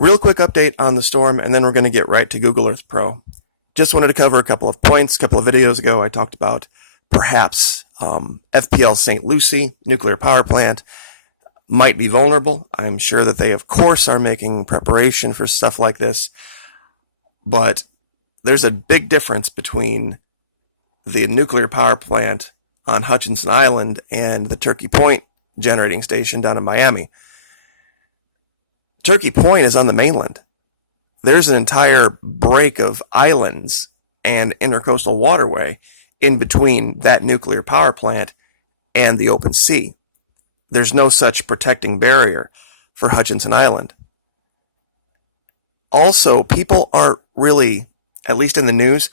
Real quick update on the storm, and then we're going to get right to Google Earth Pro. Just wanted to cover a couple of points. A couple of videos ago, I talked about perhaps FPL St. Lucie nuclear power plant might be vulnerable. I'm sure that they, of course, are making preparation for stuff like this. But there's a big difference between the nuclear power plant on Hutchinson Island and the Turkey Point generating station down in Miami. Turkey Point is on the mainland. There's an entire break of islands and intercoastal waterway in between that nuclear power plant and the open sea. There's no such protecting barrier for Hutchinson Island. Also, people aren't really, at least in the news,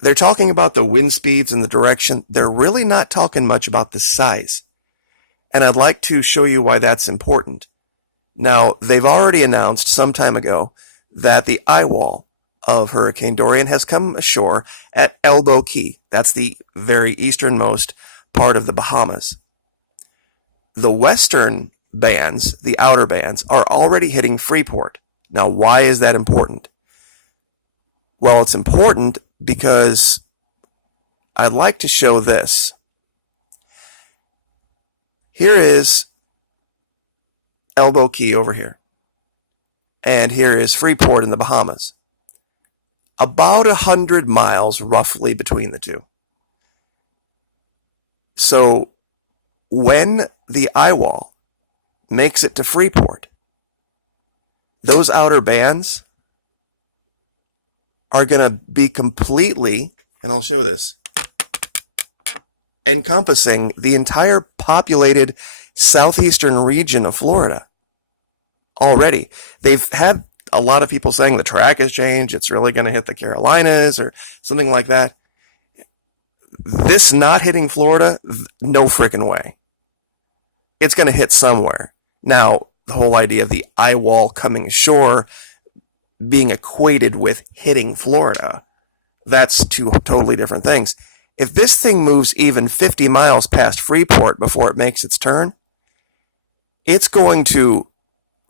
they're talking about the wind speeds and the direction. They're really not talking much about the size. And I'd like to show you why that's important. Now, they've already announced some time ago that the eye wall of Hurricane Dorian has come ashore at Elbow Key. That's the very easternmost part of the Bahamas. The western bands, the outer bands, are already hitting Freeport. Now, why is that important? Well, it's important because I'd like to show this. Here is Elbow Key over here. And here is Freeport in the Bahamas. About 100 miles roughly between the two. So when the eye wall makes it to Freeport, those outer bands are going to be completely, and I'll show this, encompassing the entire populated southeastern region of Florida. Already. They've had a lot of people saying the track has changed, it's really going to hit the Carolinas or something like that. This not hitting Florida, no freaking way. It's going to hit somewhere. Now, the whole idea of the eye wall coming ashore being equated with hitting Florida, that's two totally different things. If this thing moves even 50 miles past Freeport before it makes its turn, it's going to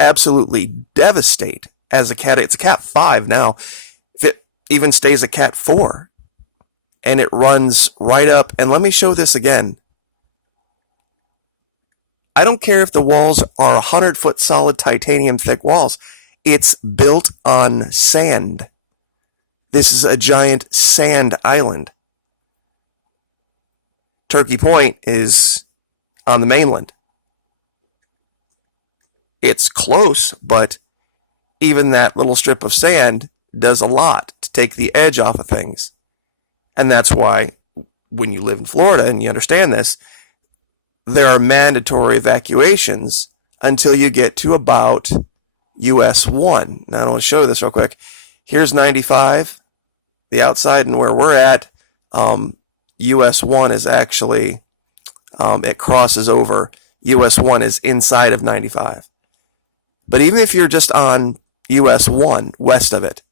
absolutely devastate as a cat. It's a Cat 5 now. If it even stays a Cat 4, and it runs right up, and let me show this again. I don't care if the walls are 100-foot solid titanium thick walls. It's built on sand. This is a giant sand island. Turkey Point is on the mainland. It's close, but even that little strip of sand does a lot to take the edge off of things. And that's why when you live in Florida and you understand this, there are mandatory evacuations until you get to about US 1. Now I want to show this real quick. Here's 95, the outside, and where we're at, US 1 is actually, it crosses over. US 1 is inside of 95. But even if you're just on US 1, west of it,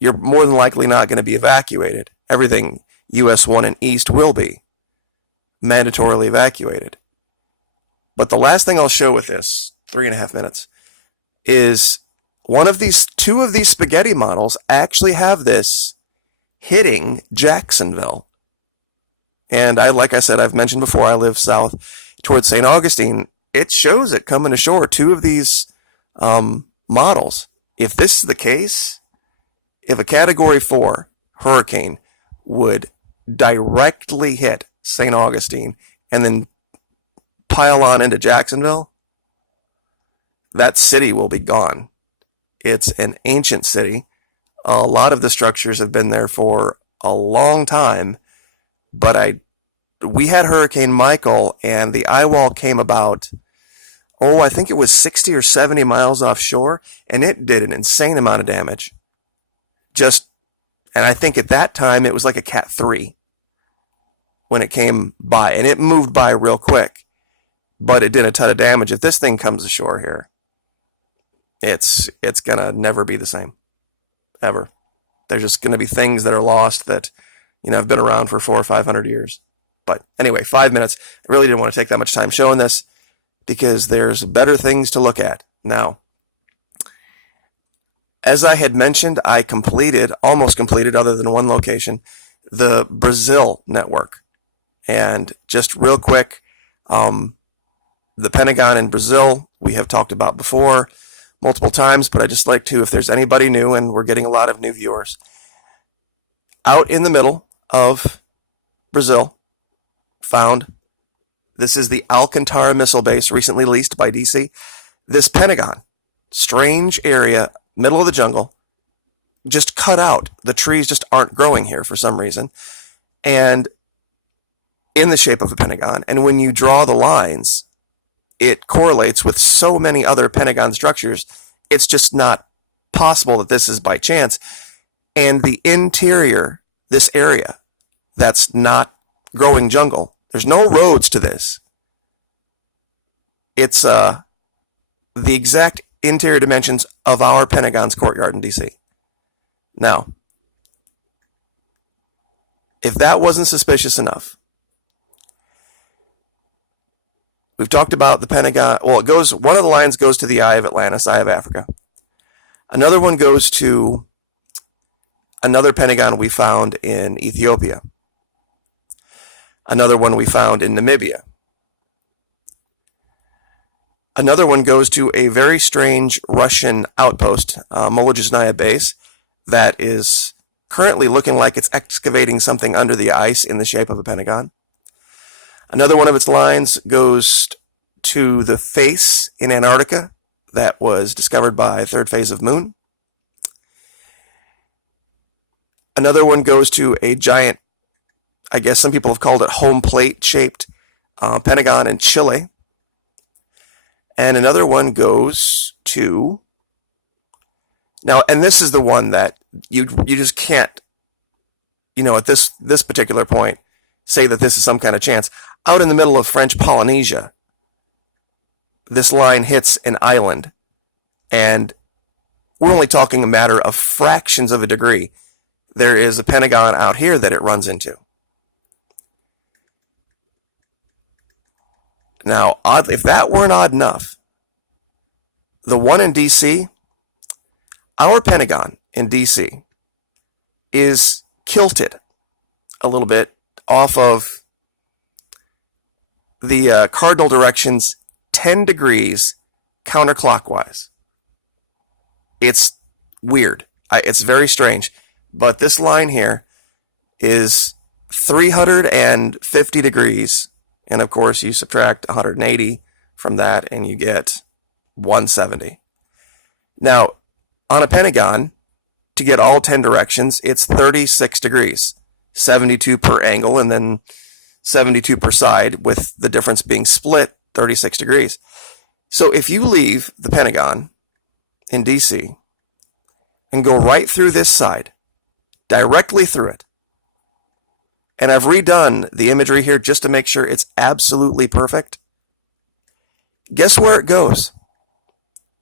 you're more than likely not going to be evacuated. Everything US 1 and east will be mandatorily evacuated. But the last thing I'll show with this, 3.5 minutes, is two of these spaghetti models actually have this hitting Jacksonville. And like I said, I've mentioned before, I live south towards St. Augustine. It shows it coming ashore, two of these models. If this is the case, if a Category 4 hurricane would directly hit St. Augustine and then pile on into Jacksonville, that city will be gone. It's an ancient city. A lot of the structures have been there for a long time, but we had Hurricane Michael, and the eye wall came about, I think it was 60 or 70 miles offshore, and it did an insane amount of damage. And I think at that time it was like a Cat 3 when it came by, and it moved by real quick, but it did a ton of damage. If this thing comes ashore here, it's gonna never be the same, ever. There's just gonna be things that are lost that, have been around for 400 or 500 years. But anyway, 5 minutes. I really didn't want to take that much time showing this because there's better things to look at. Now, As I had mentioned, I almost completed, other than one location, the Brazil network. And just real quick, the Pentagon in Brazil, we have talked about before multiple times, but I just like to, if there's anybody new, and we're getting a lot of new viewers, out in the middle of Brazil, this is the Alcantara missile base, recently leased by DC. This Pentagon, strange area, middle of the jungle, just cut out. The trees just aren't growing here for some reason. And in the shape of a pentagon. And when you draw the lines, it correlates with so many other pentagon structures. It's just not possible that this is by chance. And the interior, this area, that's not growing jungle. There's no roads to this. It's the exact interior dimensions of our Pentagon's courtyard in DC. Now, if that wasn't suspicious enough, we've talked about the Pentagon. Well, one of the lines goes to the Eye of Atlantis, Eye of Africa. Another one goes to another Pentagon we found in Ethiopia. Another one we found in Namibia. Another one goes to a very strange Russian outpost, Molodezhnaya base, that is currently looking like it's excavating something under the ice in the shape of a pentagon. Another one of its lines goes to the face in Antarctica that was discovered by third phase of Moon. Another one goes to a giant, I guess some people have called it home plate shaped pentagon in Chile. And another one goes to, now, and this is the one that you just can't, at this particular point, say that this is some kind of chance. Out in the middle of French Polynesia, this line hits an island, and we're only talking a matter of fractions of a degree. There is a pentagon out here that it runs into. Now, if that weren't odd enough, the one in DC, our Pentagon in DC, is kilted a little bit off of the cardinal directions 10 degrees counterclockwise. It's weird. It's very strange. But this line here is 350 degrees. And of course, you subtract 180 from that and you get 170. Now, on a pentagon, to get all 10 directions, it's 36 degrees, 72 per angle, and then 72 per side, with the difference being split 36 degrees. So if you leave the Pentagon in DC and go right through this side, directly through it, and I've redone the imagery here just to make sure it's absolutely perfect, guess where it goes?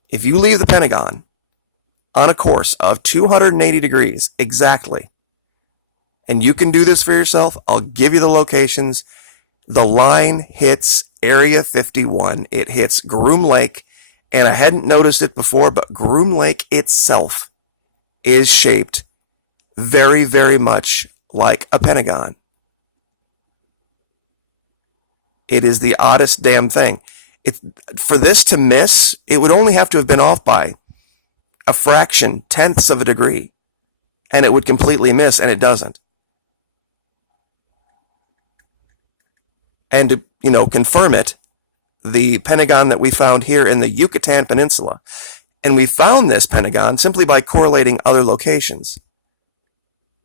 If you leave the Pentagon on a course of 280 degrees exactly, and you can do this for yourself, I'll give you the locations. The line hits Area 51. It hits Groom Lake, and I hadn't noticed it before, but Groom Lake itself is shaped very, very much like a pentagon. It is the oddest damn thing. For this to miss, it would only have to have been off by a fraction, tenths of a degree, and it would completely miss, and it doesn't. And to confirm it, the Pentagon that we found here in the Yucatan Peninsula, and we found this Pentagon simply by correlating other locations.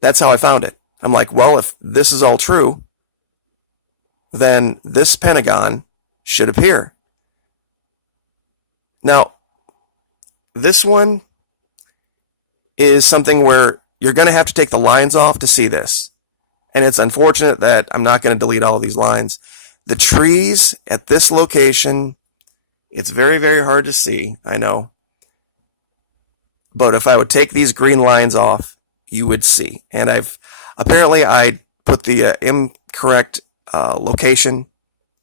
That's how I found it. I'm like, well, if this is all true, then this Pentagon should appear. Now, this one is something where you're going to have to take the lines off to see this. And it's unfortunate that I'm not going to delete all of these lines. The trees at this location, it's very, very hard to see, I know. But if I would take these green lines off, you would see. And I put the incorrect location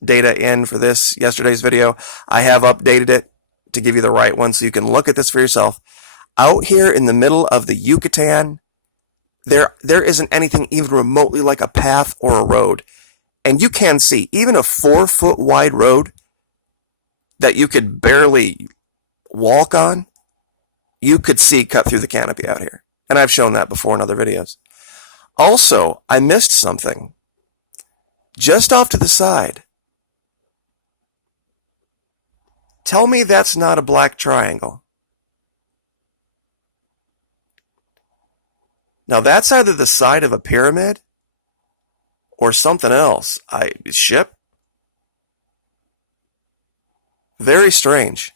data in for yesterday's video. I have updated it to give you the right one so you can look at this for yourself. Out here in the middle of the Yucatan, there isn't anything even remotely like a path or a road. And you can see, even a 4-foot wide road that you could barely walk on, you could see cut through the canopy out here. And I've shown that before in other videos. Also, I missed something. Just off to the side. Tell me that's not a black triangle. Now that's either the side of a pyramid or something else. Ship? Very strange.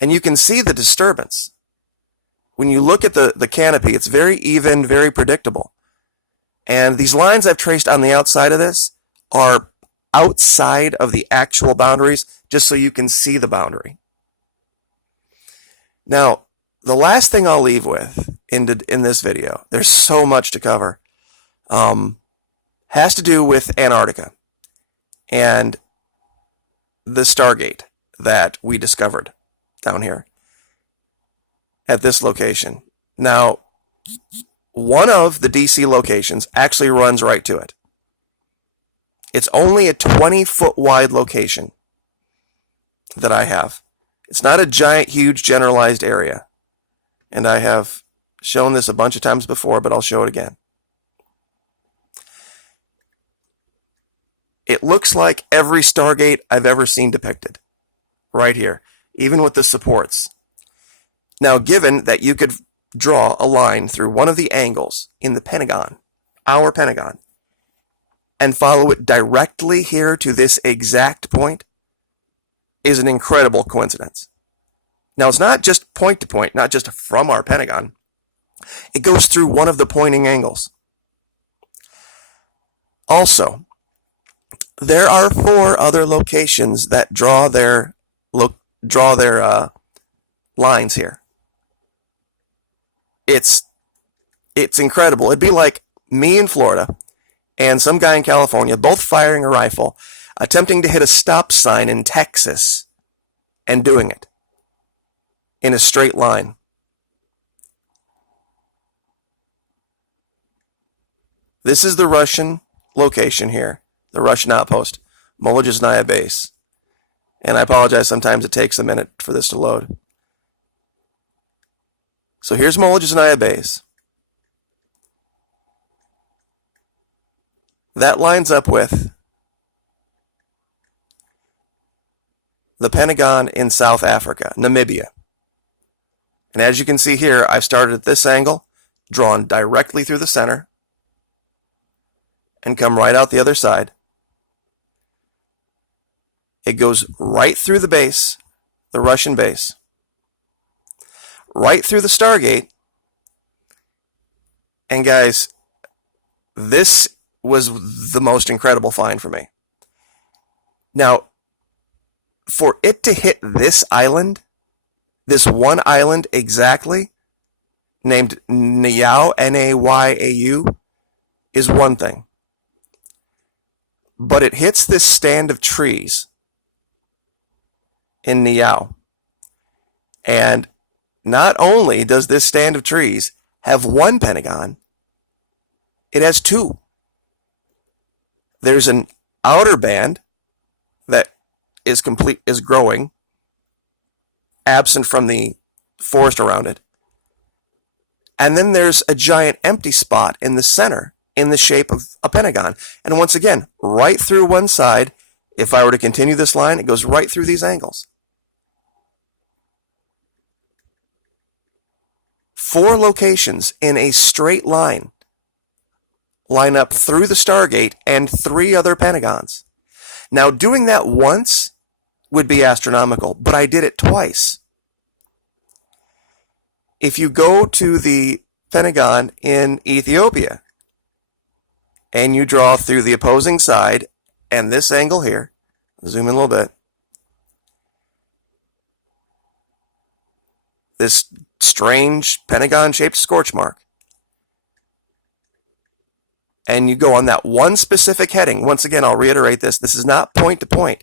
And you can see the disturbance. When you look at the canopy, it's very even, very predictable. And these lines I've traced on the outside of this are outside of the actual boundaries, just so you can see the boundary. Now, the last thing I'll leave with in this video, there's so much to cover, has to do with Antarctica and the STARGATE that we discovered down here at this location. Now, one of the DC locations actually runs right to it. It's only a 20-foot wide location that I have. It's not a giant, huge, generalized area. And I have shown this a bunch of times before, but I'll show it again. It looks like every STARGATE I've ever seen depicted. Right here. Even with the supports. Now, given that you could draw a line through one of the angles in the Pentagon, our Pentagon, and follow it directly here to this exact point, is an incredible coincidence. Now, it's not just point to point, not just from our Pentagon. It goes through one of the pointing angles. Also, there are 4 other locations that draw their lines here. It's incredible. It'd be like me in Florida and some guy in California both firing a rifle, attempting to hit a stop sign in Texas and doing it in a straight line. This is the Russian location here, the Russian outpost, Molodezhnaya base. And I apologize, sometimes it takes a minute for this to load. So here's Molodezhnaya base. That lines up with the Pentagon in South Africa, Namibia. And as you can see here, I've started at this angle, drawn directly through the center, and come right out the other side. It goes right through the base, the Russian base, right through the STARGATE. And guys, this was the most incredible find for me. Now, for it to hit this island, this one island exactly, named Nayau, N-A-Y-A-U, is one thing. But it hits this stand of trees in Nayau. And not only does this stand of trees have one Pentagon, it has 2. There's an outer band that is growing, absent from the forest around it. And then there's a giant empty spot in the center in the shape of a Pentagon. And once again, right through one side, if I were to continue this line, it goes right through these angles. 4 locations in a straight line line up through the STARGATE and 3 other Pentagons. Now, doing that once would be astronomical, but I did it twice. If you go to the Pentagon in Ethiopia and you draw through the opposing side and this angle here, zoom in a little bit, this strange Pentagon-shaped scorch mark, and you go on that one specific heading. Once again, I'll reiterate this. This is not point to point.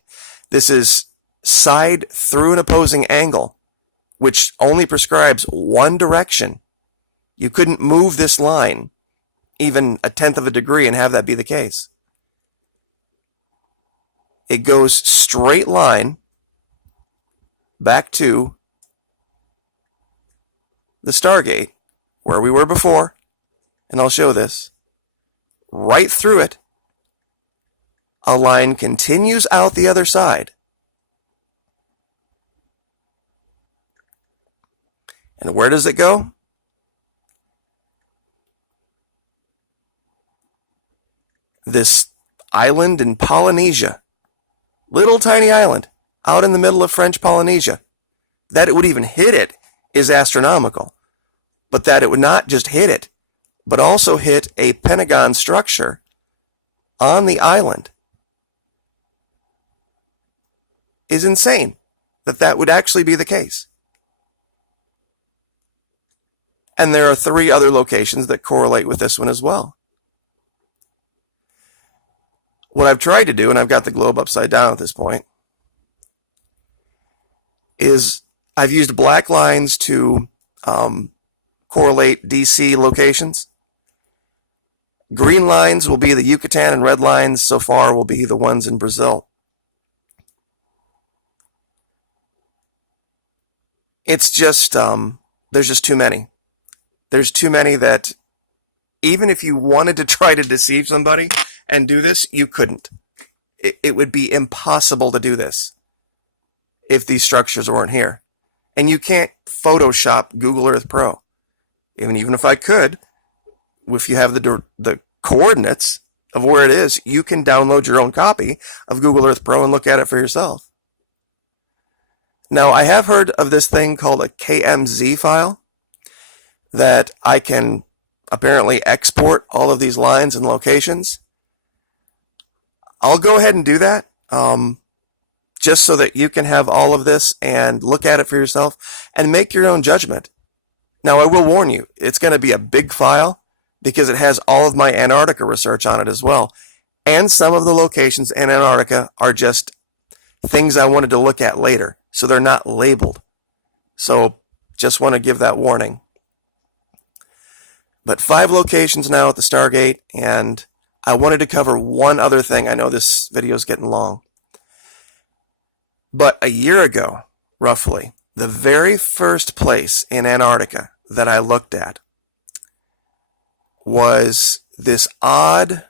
This is side through an opposing angle which only prescribes one direction. You couldn't move this line even a tenth of a degree and have that be the case. It goes straight line back to the Stargate, where we were before, and I'll show this. Right through it, a line continues out the other side. And where does it go? This island in Polynesia, little tiny island out in the middle of French Polynesia. That it would even hit it is astronomical. But that it would not just hit it, but also hit a Pentagon structure on the island is insane. That would actually be the case. And there are 3 other locations that correlate with this one as well. What I've tried to do, and I've got the globe upside down at this point, is I've used black lines to correlate DC locations. Green lines will be the Yucatan, and red lines so far will be the ones in Brazil. It's just, there's just too many. There's too many that even if you wanted to try to deceive somebody and do this, you couldn't. It would be impossible to do this if these structures weren't here. And you can't Photoshop Google Earth Pro. Even if I could, if you have the coordinates of where it is, you can download your own copy of Google Earth Pro and look at it for yourself. Now, I have heard of this thing called a KMZ file that I can apparently export all of these lines and locations. I'll go ahead and do that, just so that you can have all of this and look at it for yourself and make your own judgment. Now, I will warn you, it's going to be a big file because it has all of my Antarctica research on it as well. And some of the locations in Antarctica are just things I wanted to look at later, so they're not labeled. So just want to give that warning. But 5 locations now at the Stargate, and I wanted to cover one other thing. I know this video is getting long. But a year ago, roughly, the very first place in Antarctica that I looked at was this odd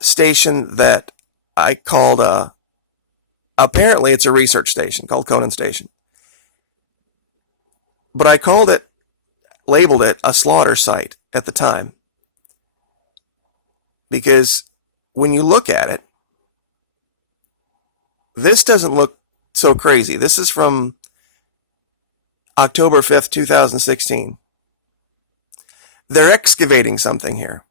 station that I called apparently it's a research station called Conan Station. But I labeled it a slaughter site at the time. Because when you look at it, this doesn't look so crazy. This is from October 5th, 2016. They're excavating something here.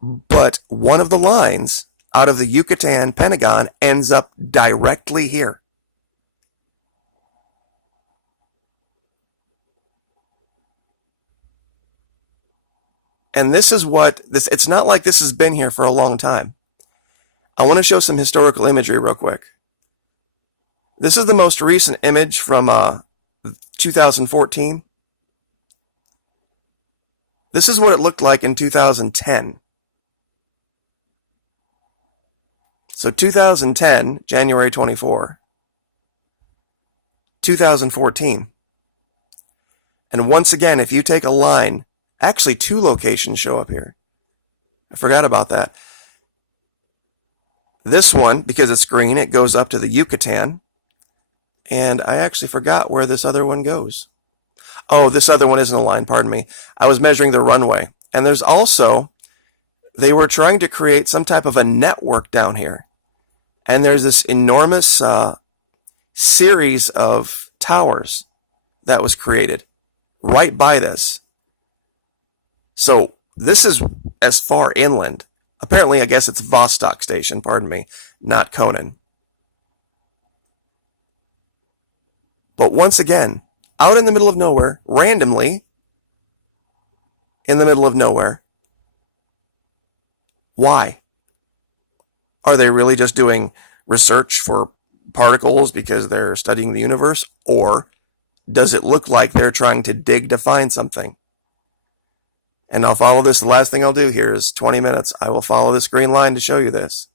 But one of the lines out of the Yucatan Pentagon ends up directly here. And this is it's not like this has been here for a long time. I want to show some historical imagery real quick. This is the most recent image from 2014. This is what it looked like in 2010. So 2010, January 24. 2014. And once again, if you take a line, actually 2 locations show up here. I forgot about that. This one, because it's green, it goes up to the Yucatan. And I actually forgot where this other one goes. Oh, this other one isn't a line, pardon me. I was measuring the runway. And there's also, they were trying to create some type of a network down here. And there's this enormous series of towers that was created right by this. So this is as far inland. Apparently, I guess it's Vostok Station, pardon me, not Conan. But once again, out in the middle of nowhere, randomly, in the middle of nowhere. Why? Are they really just doing research for particles because they're studying the universe, or does it look like they're trying to dig to find something? And I'll follow this. The last thing I'll do here is 20 minutes. I will follow this green line to show you this.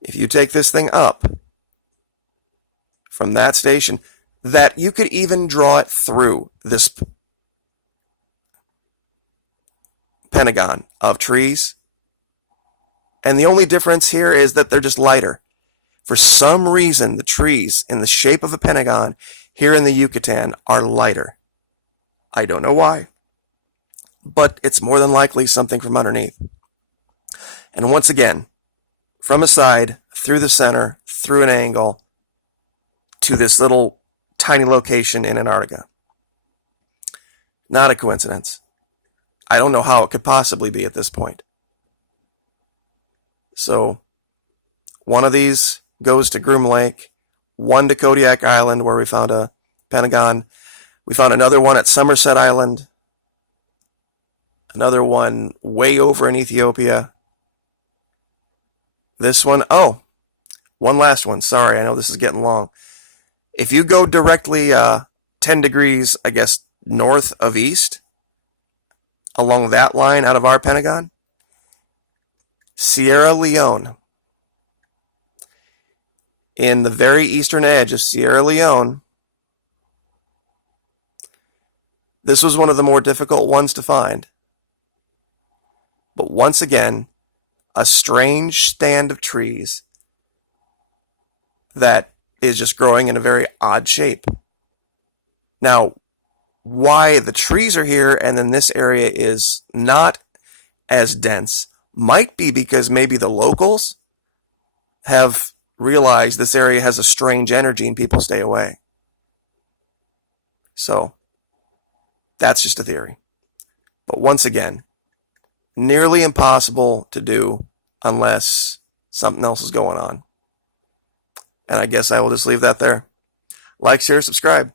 If you take this thing up from that station, that you could even draw it through this pentagon of trees. And the only difference here is that they're just lighter. For some reason, the trees in the shape of a pentagon here in the Yucatan are lighter. I don't know why, but it's more than likely something from underneath. And once again, from a side, through the center, through an angle, to this little tiny location in Antarctica. Not a coincidence. I don't know how it could possibly be at this point. So, one of these goes to Groom Lake, one to Kodiak Island where we found a Pentagon. We found another one at Somerset Island, another one way over in Ethiopia. This one, oh, one last one. Sorry, I know this is getting long. If you go directly 10 degrees, I guess, north of east, along that line out of our Pentagon, Sierra Leone. In the very eastern edge of Sierra Leone, this was one of the more difficult ones to find. But once again, a strange stand of trees that is just growing in a very odd shape. Now, why the trees are here and then this area is not as dense might be because maybe the locals have realized this area has a strange energy and people stay away. So, that's just a theory. But once again, nearly impossible to do unless something else is going on. And I guess I will just leave that there. Like, share, subscribe.